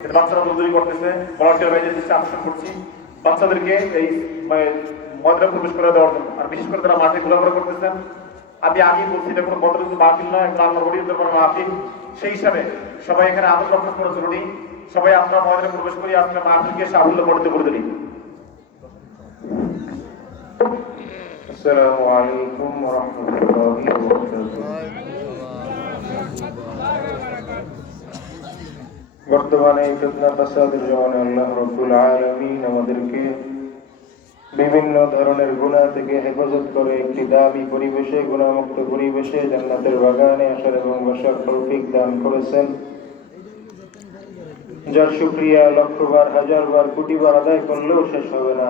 বাচ্চারা দৌড়দৌড়ি করতেছে, ভলান্টিয়ার ভাইদের দৃষ্টি আকর্ষণ করছি বাচ্চাদেরকে এই ময়দানে প্রবেশ করে দেওয়ার জন্য। আর বিশেষ করে তারা মাঠে ঘোরাফেরা করতেছেন, আমি আগে বলছি এটা কোনো বদল মাহফিল নয়, এগুলো আল্লাহর ওলিদের দরবারে মাহফিল। সেই হিসাবে সবাই এখানে আদব রক্ষা করা জরুরি। সবাই আপনার ময়দানে প্রবেশ করি, আপনার মাহফিলকে সাফল্য বর্ধিত করে দিই। আসসালামু আলাইকুম ওয়া রাহমাতুল্লাহি ওয়া বারাকাতুহু। বর্তমানে ফিতনা ফাসাদের জমানে আল্লাহ রাব্বুল আলামিন আমাদেরকে বিভিন্ন ধরনের গুনাহ থেকে হেফাজত করে একটি দামি পরিবেশে, গুনাহমুক্ত পরিবেশে জান্নাতের বাগানে আসার এবং বসার তৌফিক দান করেছেন, যার শুকরিয়া লক্ষবার, হাজারবার, কোটিবার আদায় করলেও শেষ হবে না।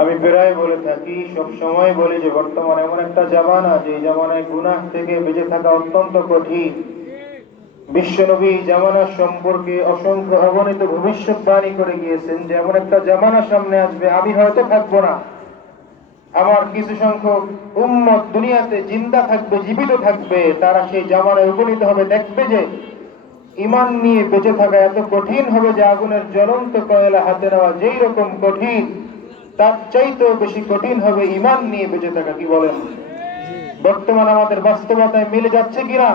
আমি প্রায় বলে থাকি, সব সময় বলি যে বর্তমানে এমন একটা জামানা, যে জামানায় গুনাহ থেকে বেঁচে থাকা অত্যন্ত কঠিন। বিশ্বনবী জামানা সম্পর্কে অসংখ্য অগণিত ভবিষ্যৎবাণী করে গিয়েছেন যে এমন একটা জামানা সামনে আসবে, আমি হয়তো থাকবো না, আমার কিছু সংখ্যক উম্মত দুনিয়াতে জিন্দা থাকবে, জীবিত থাকবে, তারা সেই জামানায় উপনীত হবে, দেখবে যে ঈমান নিয়ে বেঁচে থাকা এত কঠিন হবে যে আগুনের জ্বলন্ত কয়লা হাতে নেওয়া যেই রকম কঠিন, তার চাইতেও বেশি কঠিন হবে ঈমান নিয়ে বেঁচে থাকা। কি বলেন? বর্তমান আমাদের বাস্তবতায় মিলে যাচ্ছে কিনা?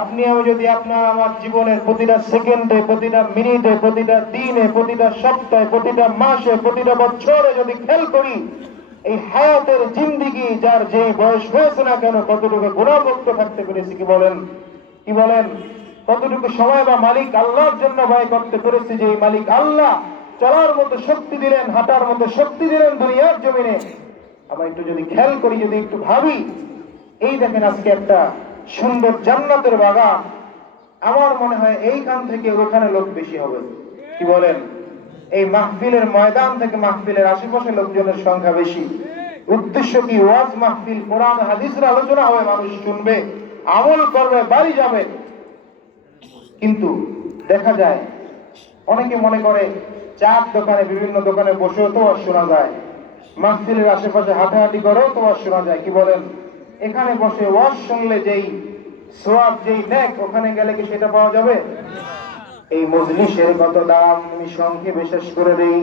আপনি আমি যদি আপনার আমার জীবনের প্রতিটা সেকেন্ডে, প্রতিটা মিনিটে, প্রতিটা দিনে, প্রতিটা সপ্তাহে, প্রতিটা মাসে, প্রতিটা বছরে যদি খেয়াল করি, এই হায়াতের জিন্দিগি যার যে বয়স হয়েছে না কেন, কতটুকু গুণামুক্ত থাকতে পেরেছি? কি বলেন? কি বলেন? কতটুকু সময় বা মালিক আল্লাহর জন্য ব্যয় করতে পেরেছি, যে এই মালিক আল্লাহ চলার মতো শক্তি দিলেন, হাঁটার মতো শক্তি দিলেন দুনিয়ার জমিনে। আমরা একটু যদি খেয়াল করি, যদি একটু ভাবি, এই দেখেন আজকে একটা সুন্দর জান্নাতের বাগান, আমার মনে হয় এইখান থেকে ওখানে লোক বেশি হবে। কি বলেন? এই মাহফিলের ময়দান থেকে মাহফিলের আশেপাশে লোকজনের সংখ্যা বেশি। উদ্দেশ্য কি? ওয়াজ মাহফিল, কোরআন হাদিসের আলোচনা হবে, মানুষ শুনবে, আমল করবে, বাড়ি যাবে। কিন্তু দেখা যায় অনেকে মনে করে চার দোকানে, বিভিন্ন দোকানে বসেও তো আর শোনা যায়, মাহফিলের আশেপাশে হাঁটাহাঁটি করেও তো আর শোনা যায়। কি বলেন? এখানে বসে ওয়াজ শুনলে যেই সওয়াব, যেই নেক, ওখানে গেলে কি সেটা পাওয়া যাবে? এই মজলিসের কত দাম আমি সংক্ষেপে শেষ করে দেই।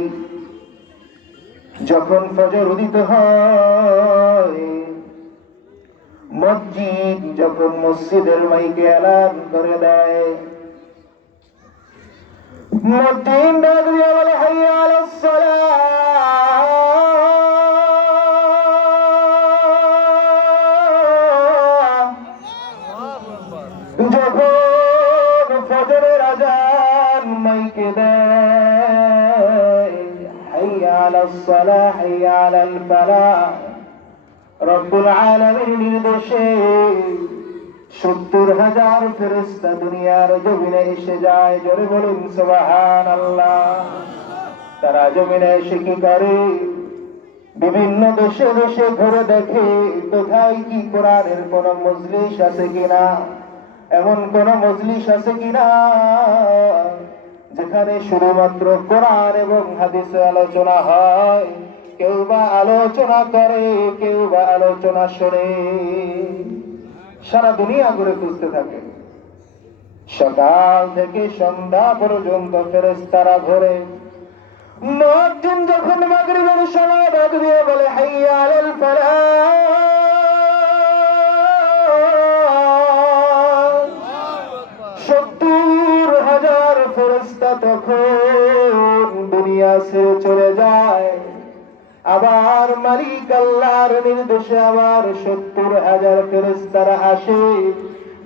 যখন ফজর উদিত হয়, মসজিদ যখন মসজিদের মাইকে এলান করে দেয়, মুয়াজ্জিন ডাক দিয়ে বলে হাইয়া আলাস সালাহ, যখন ফজরের আযান মাইকে দেয়, হাইয়া আলাস সালাহ, হাইয়া আলাল ফালাহ, রব্বুল আলামিনের নির্দেশে 70,000 ফেরেশতা দুনিয়ার জমিনে এসে যায়। জোরে বলুন সুবহানাল্লাহ। তারা জমিনে এসে কি করে? বিভিন্ন দেশে দেশে ঘুরে দেখে কোথায় কি কোরআনের কোন মজলিস আছে কিনা, এমন কোন মজলিস আছে কিনা যেখানে শুধুমাত্র কোরআন এবং হাদিসের আলোচনা হয়। কেউ বা আলোচনা করে, কেউ বা আলোচনা শোনে। সারা দুনিয়া ঘুরে খুঁজতে থাকে, সকাল থেকে সন্ধ্যা পর্যন্ত ফেরেশতারা ঘোরে। মুয়াজ্জিন যখন মাগরিবের সময় ডাক দিয়ে বলে হাইয়া আলাল ফালাহ, 70,000 ফেরেশতা তখন দুনিয়া ছেড়ে চলে যায়। আবার মালিক আল্লাহর নির্দেশে আবার 70,000 ফেরেশতারা আসে,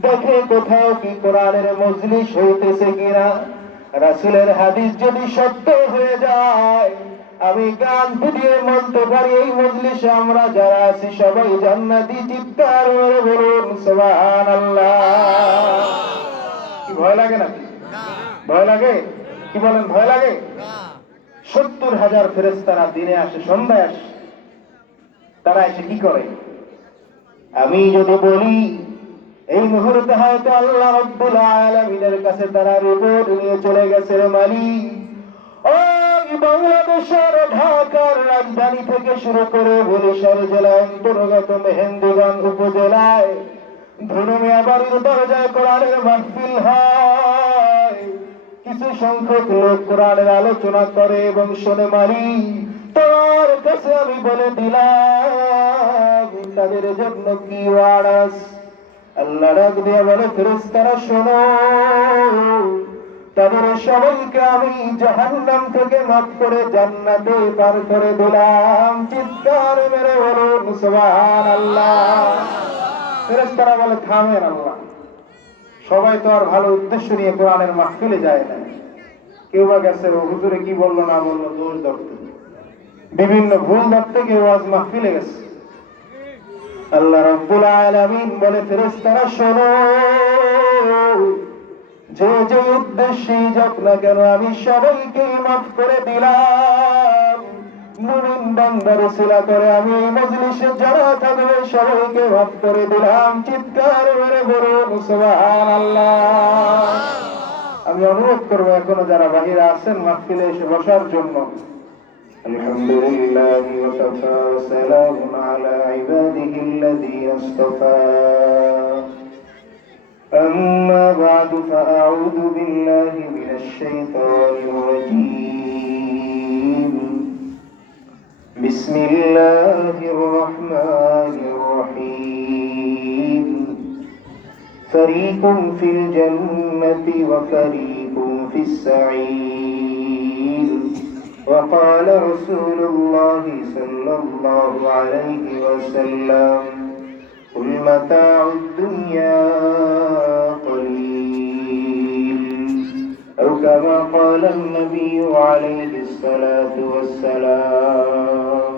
দেখে কোথাও কি কোরআনের মজলিস হইতেছে কিনা। রাসূলের হাদিস যদি সত্য হয়ে যায়, আমি গান ফুটিয়ে বলতে পারি এই মজলিসে আমরা যারা আছি সবাই জান্নাতি। চিৎকার করে বলুন সুবহানাল্লাহ। কি ভয় লাগে নাকি? ভয় লাগে? কি বলেন? ভয় লাগে? 70,000 ফেরেশতারা দিনে আসে, সন্ধ্যায় আসে। তারা এসে কি করে? আমি যদি বলি, এই মুহূর্তে হয়তো আল্লাহ রাব্বুল আলামিনের কাছে তারা রিপোর্ট নিয়ে চলে গেছে, রে মালিক, ওই বাংলাদেশের ঢাকার রাজধানী থেকে শুরু করে বরিশাল জেলা অন্তর্গত মেহেন্দিগঞ্জ উপজেলায় ধর্মীয় বাড়ির দরজায় কোরআনের মাহফিল হয়, কিছু সংখ্যক লোক কোরআনের আলোচনা করে এবং শোনে মারি। তোর কাছে আমি বলে দিলাম তাদের জন্য কি ওয়াজ। আল্লাহ ডাক দিয়ে বলে ফেরেশতারা শোনো, তাদের সবাইকে আমি জাহান্নাম থেকে মাফ করে জান্নাতে পার করে দিলাম। চিৎকার মেরে বলুন সুবহানাল্লাহ। ফেরেশতারা বলে থামেন আল্লাহ, সবাই তো আর ভালো উদ্দেশ্য নিয়ে কোরআনের মাহফিলে যায় না। কেউ বা গেছে হুজুরে কি বললো না বললো দোষ ধরতে, বিভিন্ন ভুল ধরতে কেউ আজ মাহফিলে গেছে। আল্লাহ রাব্বুল আলামিন বলে ফেরেশতারা শোনো, যে যে উদ্দেশ্যেই যাক না কেন আমি সবাইকে মাফ করে দিলাম। মুমিন বান্দার উসিলা করে আমি এই মজলিসে যারা থাকবে সবাইকে মাফ করে দিলাম। চিৎকার মেরে বলুন সুবহানাল্লাহ। আমি অনুরোধ করবো এখনো যারা বাহিরে আছেন মাহফিলে এসে বসার জন্য। আলহামদুলিল্লাহ ওয়া কাফা সালামুন আলা ইবাদিহিল্লাযীনা ইসতাফা। أما بعد فأعوذ بالله من الشيطان الرجيم. بسم الله الرحمن الرحيم. فريق في الجنة وفريق في السعير. وقال رسول الله صلى الله عليه وسلم قل متاع الدنيا قليل أو كما قال النبي عليه الصلاة والسلام.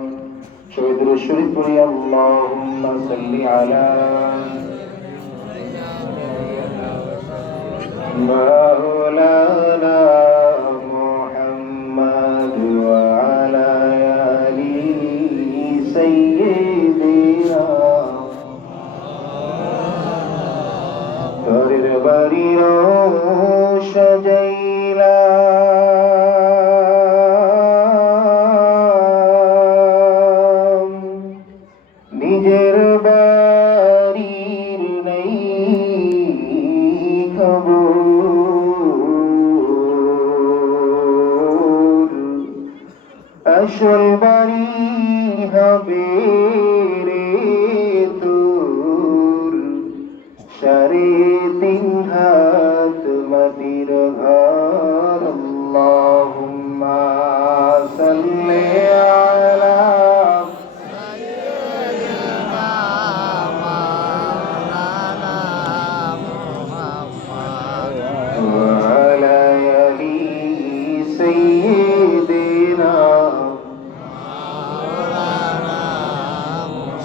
شهد الشريف اللهم صل على مولانا محمد وعلى آله سيدنا ঘরের বাড়িও সাজাইলা নিজের বাড়ির নেই খবর, আসল বাড়ি হবে রে তোর সাড়ে তিন হাত মাটির ঘর। আল্লাহুম্মা সাল্লি আলা ওয়া আলা আলি সাইয়্যিদিনা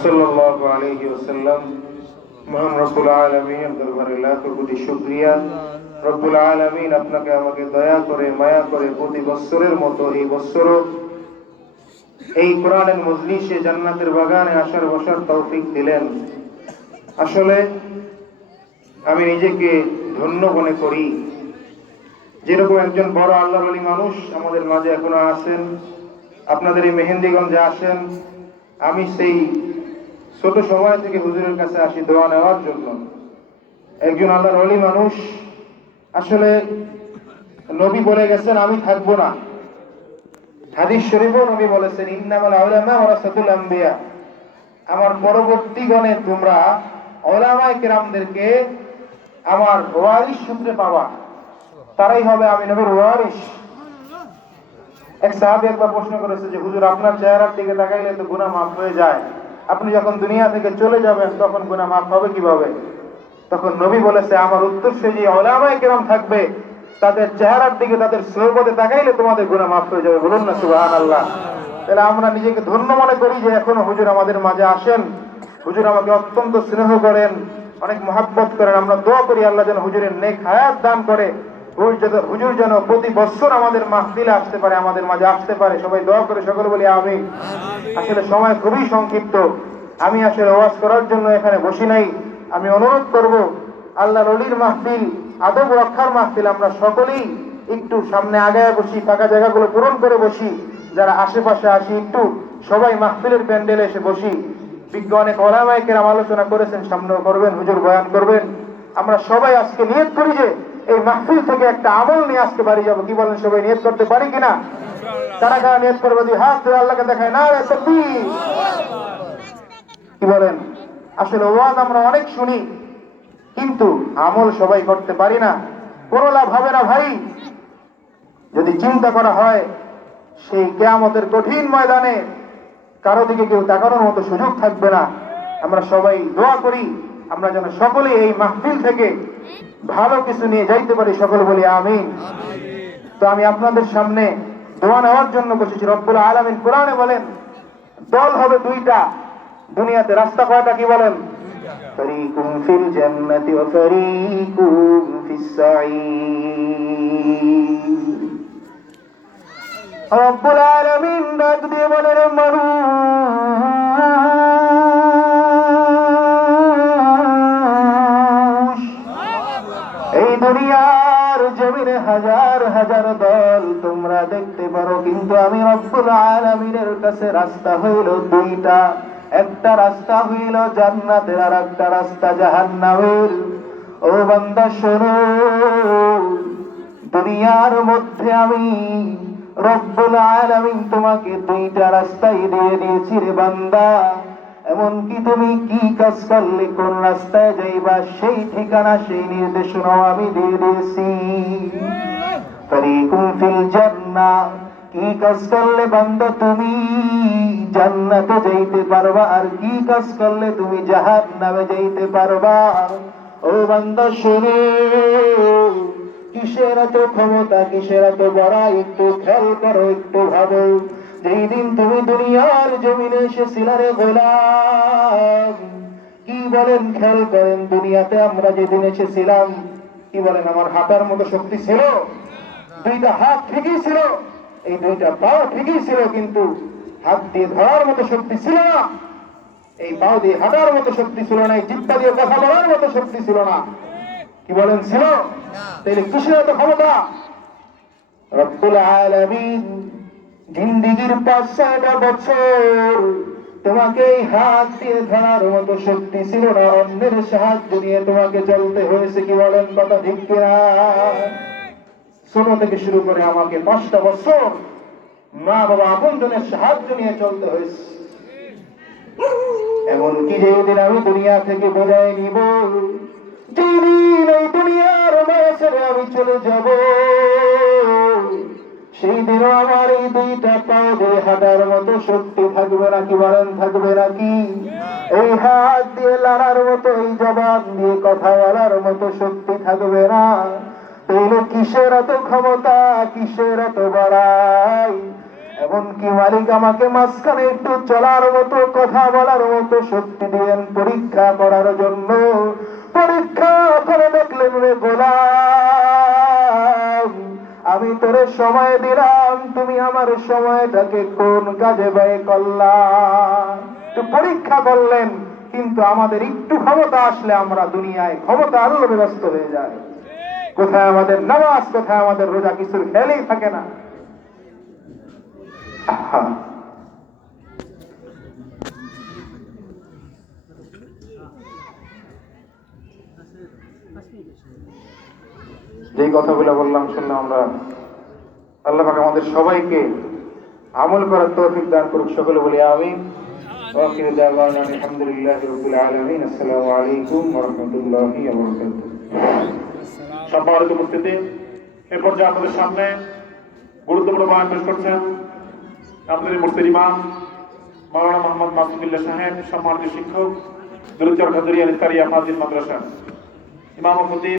সাল্লাল্লাহু আলাইহি ওয়াসাল্লাম। মহান রব্বুল আলামিনের দরবারে লাখ কোটি শুকরিয়া। রব্বুল আলামিন আপনাকে আমাকে দয়া করে মায়া করে প্রতি বছরের মতো এই বছরও এই কোরআনের মজলিসে জান্নাতের বাগানে আসার বসার তৌফিক দিলেন। আসলে আমি নিজেকে ধন্য মনে করি, যেরকম একজন বড় আল্লাহর ওলি মানুষ আমাদের মাঝে এখনো আছেন, আপনাদের এই মেহেন্দিগঞ্জে আসেন। আমি সেই ছোট সময় থেকে হুজুরের কাছে আসি দোয়া নেওয়ার জন্য। একজন আল্লাহর ওলি মানুষ, আসলে নবী বলে গেছেন আমি থাকবো না। হাদিস শরীফও নবী বলেছেন ইন্নামাল উলামা ওয়ারাসাতুল আম্বিয়া, আমার পরবর্তীগণে তোমরা উলামায়ে কেরামদেরকে আমার ওয়ারিস সূত্রে পাবা, তারাই হবে আমি নবীর ওয়ারিস। এক সাহাবী একবার প্রশ্ন করেছে যে হুজুর আপনার চেহারার দিকে তাকাইলে তো গুনাহ মাফ হয়ে যায়, আপনি যখন দুনিয়া থেকে চলে যাবেন তখন গুনাহ মাফ হবে কিভাবে? তখন নবী বলেছে আমার উত্তর সে যে উলামায়ে কেরাম থাকবে তাদের চেহারার দিকে তাদের সোহবতে তাকাইলে তোমাদের গুনাহ মাফ হয়ে যাবে। বলুন না সুবহানাল্লাহ। তাহলে আমরা নিজেকে ধন্য মনে করি যে এখনো হুজুর আমাদের মাঝে আসেন, হুজুর আমাকে অত্যন্ত স্নেহ করেন, অনেক মহব্বত করেন। আমরা দোয়া করি আল্লাহ যেন হুজুরের নেক হায়াত দান করে, হুজুর যেন প্রতি বছর আমাদের মাহফিলে আসতে পারে, আমাদের মাঝে আসতে পারে। সবাই দোয়া করে সকলে বলি আমিন। আসলে সময় খুবই সংক্ষিপ্ত, আমি আসলে ওয়াজ করার জন্য এখানে বসি নাই। আমি অনুরোধ করব আল্লাহর ওলির মাহফিল, আদব রক্ষার মাহফিল, আমরা সকলেই একটু সামনে আগায় বসি, ফাঁকা জায়গাগুলো পূরণ করে বসি। যারা আশেপাশে আসি একটু সবাই মাহফিলের প্যান্ডেলে এসে বসি। বিজ্ঞ অনেক ওলামায়ে কেরাম আলোচনা করেছেন, সামনেও করবেন, হুজুর বয়ান করবেন। আমরা সবাই আজকে নিয়ত করি যে এই মাহফিল থেকে একটা আমল নিয়ে আজকে বাড়ি যাবো। কি বলেন, সবাই নিয়ত করতে পারি কিনা? কারা কারা নিয়ত করবে? দুই হাত ধরে আল্লাহকে দেখায় না রে তাকবীর। কি বলেন? আসলে ওয়াজ আমরা অনেক শুনি, কিন্তু আমল সবাই করতে পারি না। কোনো লাভ হবে না ভাই। যদি চিন্তা করা হয় সেই কিয়ামতের কঠিন ময়দানে কারো দিকে কেউ তাকানোর মতো সুযোগ থাকবে না। আমরা সবাই দোয়া করি আমরা যেন সকলে এই মাহফিল থেকে ভালো কিছু নিয়ে যাইতে পারি, সকলে বলি আমিন। তো আমি আপনাদের সামনে দোয়া নেওয়ার জন্য বসেছি। রব্বুল আলামিন কোরআনে বলেন দল হবে দুইটা, দুনিয়াতে রাস্তা কয়টা? কি বলেন? ফারিকুম ফিল জান্নাতি ওয়া ফারিকুম ফিস সাঈর। রব্বুল আলামিন ডাক দিয়ে বলেন মানুষ, এই দুনিয়ার জমিনে হাজার হাজার দল তোমরা দেখতে পারো, কিন্তু আমি রব্বুল আলামিনের কাছে রাস্তা হইল দুইটা। একটা রাস্তা হইল জান্নাতের, আর একটা রাস্তা জাহান্নামের। ও বান্দা শোনো, দুনিয়ার মধ্যে আমি রব্বুল আলামিন তোমাকে দুইটা রাস্তাই দিয়ে দিয়েছি রে বান্দা। এমনকি তুমি কি কাজ করলে কোন রাস্তায় যাইবা সেই ঠিকানা, সেই নির্দেশনাও আমি দিয়ে দিয়েছি। ফারিকুম ফিল জান্নাহ, কি কাজ করলে বান্দা তুমি জান্নাতে যাইতে পারবা, আর কি কাজ করলে তুমি জাহান্নামে যাইতে পারবা। ও বান্দা শোনো, কিসের এত ক্ষমতা, কিসের এত বড়াই, একটু খেয়াল করো, একটু ভাবো। যেই দিন তুমি দুনিয়ার জমিনে এসেছিলে রে গোলাম, কি বলেন, খেয়াল করেন, দুনিয়াতে আমরা যেদিন এসেছিলাম, কি বলেন, আমার হাঁটার মতো শক্তি ছিল? দুইটা হাত ঠিকই ছিল, এই দুইটা পাও ঠিকই ছিল, কিন্তু হাত দিয়ে ধরার মতো শক্তি ছিল না, এই পাও দিয়ে হাঁটার মতো শক্তি ছিল না, এই জিহ্বা দিয়ে কথা বলার মতো শক্তি ছিল না। কি বলেন, ছিল? তাহলে কিসের এত ক্ষমতা? রব্বুল আলামিন জিন্দেগীর 5-6টা বছর তোমাকে এই হাত দিয়ে ধরার মতো শক্তি ছিল না, অন্যের সাহায্য নিয়ে তোমাকে চলতে হয়েছে। কি বলেন, কথা ঠিক কিনা? ছোট থেকে শুরু করে আমাকে 5টা বছর মা বাবা আপনজনের সাহায্য নিয়ে চলতে হয়েছে। এমনকি যেদিন আমি দুনিয়া থেকে বিদায় নিব, যেদিন এই দুনিয়ার মায়া ছেড়ে আমি চলে যাব, সেই দিনও আমার এই দুইটা পাও দিয়ে হাঁটার মতো শক্তি থাকবে নাকি? বলেন, থাকবে নাকি? এই হাত দিয়ে লড়ার মতো, এই জবান দিয়ে কথা বলার মতো শক্তি থাকবে না। তাইলে কিসের এত ক্ষমতা, কিসের এত বড়াই? এমনকি মালিক আমাকে মাঝখানে একটু চলার মতো, কথা বলার মতো শক্তি দিলেন পরীক্ষা করার জন্য। পরীক্ষা করে দেখলেন রে গোলাম, আমি তোরে সময় দিলাম, তুমি আমার সময়টাকে কোন কাজে ব্যয় করলা? একটু পরীক্ষা করলেন। কিন্তু আমাদের একটু ক্ষমতা আসলে আমরা দুনিয়ায় ক্ষমতা আল্লাহ ব্যস্ত হয়ে যায়। কোথায় আমাদের নামাজ, কোথায় আমাদের রোজা, কিছুর খেয়ালই থাকে না। যেই কথাগুলো বললাম শুনলাম আমরা, আল্লাহ পাক আমাদের সবাইকে আমল করার তৌফিক দান করুক, সকলে বলি আমিন। ওয়াকিল দাওয়ানা আলহামদুলিল্লাহি রাব্বিল আলামিন। আসসালামু আলাইকুম ওয়া রাহমাতুল্লাহি ওয়া বারাকাতুহু। সম্মানিত উপস্থিতি, এ পর্যায়ে আপনাদের সামনে গুরুত্বপূর্ণ বয়ান পেশ করছেন আপনাদের মুফতি ইমাম মাওলানা মোহাম্মদ মাসুদুল্লাহ সাহেব, সম্মানিত শিক্ষক, দুরুচার খাজুরিয়া নিস্তারিয়া ফাজিল মাদ্রাসা, ইমাম ও খতিব